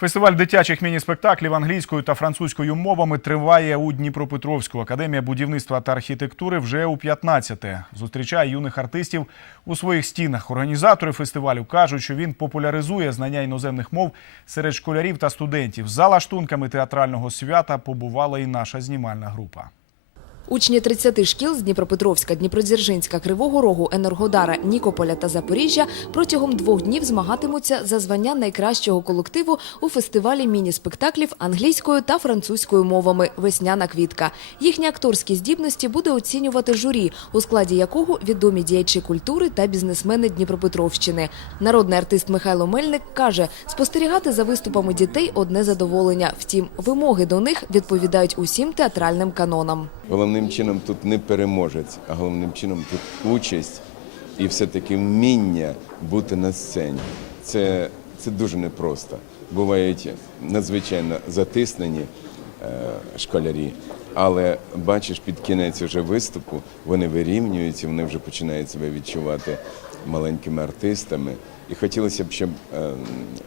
Фестиваль дитячих міні-спектаклів англійською та французькою мовами триває у Дніпропетровську. Академія будівництва та архітектури вже у 15-те. Зустрічає юних артистів у своїх стінах. Організатори фестивалю кажуть, що він популяризує знання іноземних мов серед школярів та студентів. За лаштунками театрального свята побувала і наша знімальна група. Учні 30 шкіл з Дніпропетровська, Дніпродзержинська, Кривого Рогу, Енергодара, Нікополя та Запоріжжя протягом двох днів змагатимуться за звання найкращого колективу у фестивалі міні-спектаклів англійською та французькою мовами «Весняна квітка». Їхні акторські здібності буде оцінювати журі, у складі якого відомі діячі культури та бізнесмени Дніпропетровщини. Народний артист Михайло Мельник каже, спостерігати за виступами дітей одне задоволення. Втім, вимоги до них відповідають усім театральним канонам. Головним чином тут не переможець, а головним чином тут участь і все-таки вміння бути на сцені. Це, це дуже непросто. Бувають надзвичайно затиснені е, школярі, але бачиш під кінець уже виступу, вони вирівнюються, вони вже починають себе відчувати маленькими артистами. І хотілося б, щоб е,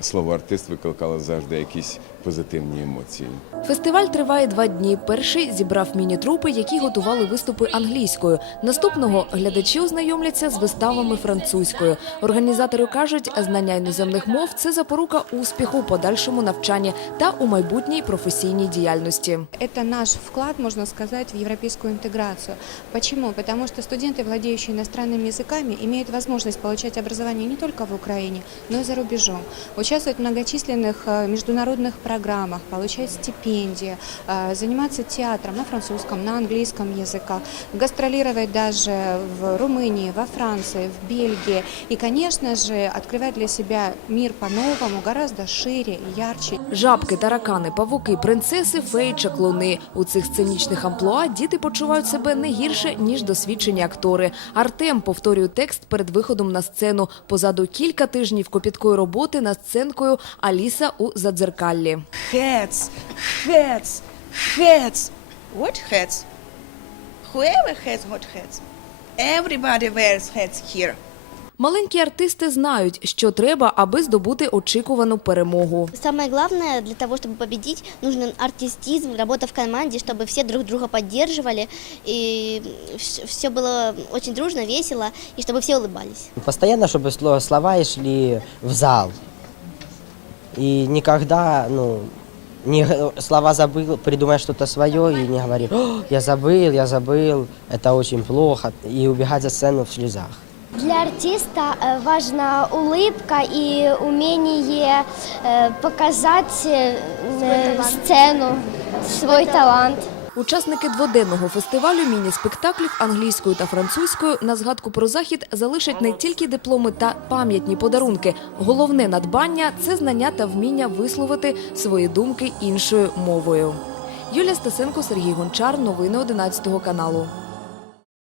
слово артист викликало завжди якісь позитивні емоції. Фестиваль триває два дні. Перший зібрав міні-трупи, які готували виступи англійською. Наступного глядачі ознайомляться з виставами французькою. Організатори кажуть, знання іноземних мов це запорука успіху у подальшому навчанні та у майбутній професійній діяльності. Это наш вклад, можно сказать, в европейскую интеграцию. Почему? Потому что студенты, владеющие иностранными языками, имеют возможность получать образование не только в Украине, но и за рубежом. Участвовать в многочисленных э, международных программах, получать стипендии, э, заниматься театром на французском, на английском языках, гастролировать даже в Румынии, во Франции, в Бельгии. И, конечно же, открывать для себя мир по-новому, гораздо шире и ярче. Жабки, таракани, павуки, принцеси, феї, чаклуни. У цих сценічних амплуа діти почувають себе не гірше, ніж досвідчені актори. Артем повторює текст перед виходом на сцену. Позаду кілька тижнів копіткої роботи над сценкою Аліса у Задзеркаллі. Hats. What hats? Whoever has what hats. Everybody wears hats here. Маленькі артисти знають, що треба, аби здобути очікувану перемогу. Самое главное, для того, чтобы победить, нужен артистизм, работа в команде, чтобы все друг друга поддерживали, и все было очень дружно, весело, и чтобы все улыбались. Постоянно, чтобы сло- слова шли в зал. И никогда, ну, не г- слова забыл, придумать что-то свое и не говорить, «О, я забыл, я забыл, это очень плохо, и убегать за сцену в слезах. Для артиста э, важна улыбка и умение э, показать э, сцену, свой талант. Учасники дводенного фестивалю міні-спектаклів англійською та французькою на згадку про захід залишать не тільки дипломи та пам'ятні подарунки. Головне надбання це знання та вміння висловити свої думки іншою мовою. Юлія Стасенко, Сергій Гончар. Новини 11 каналу.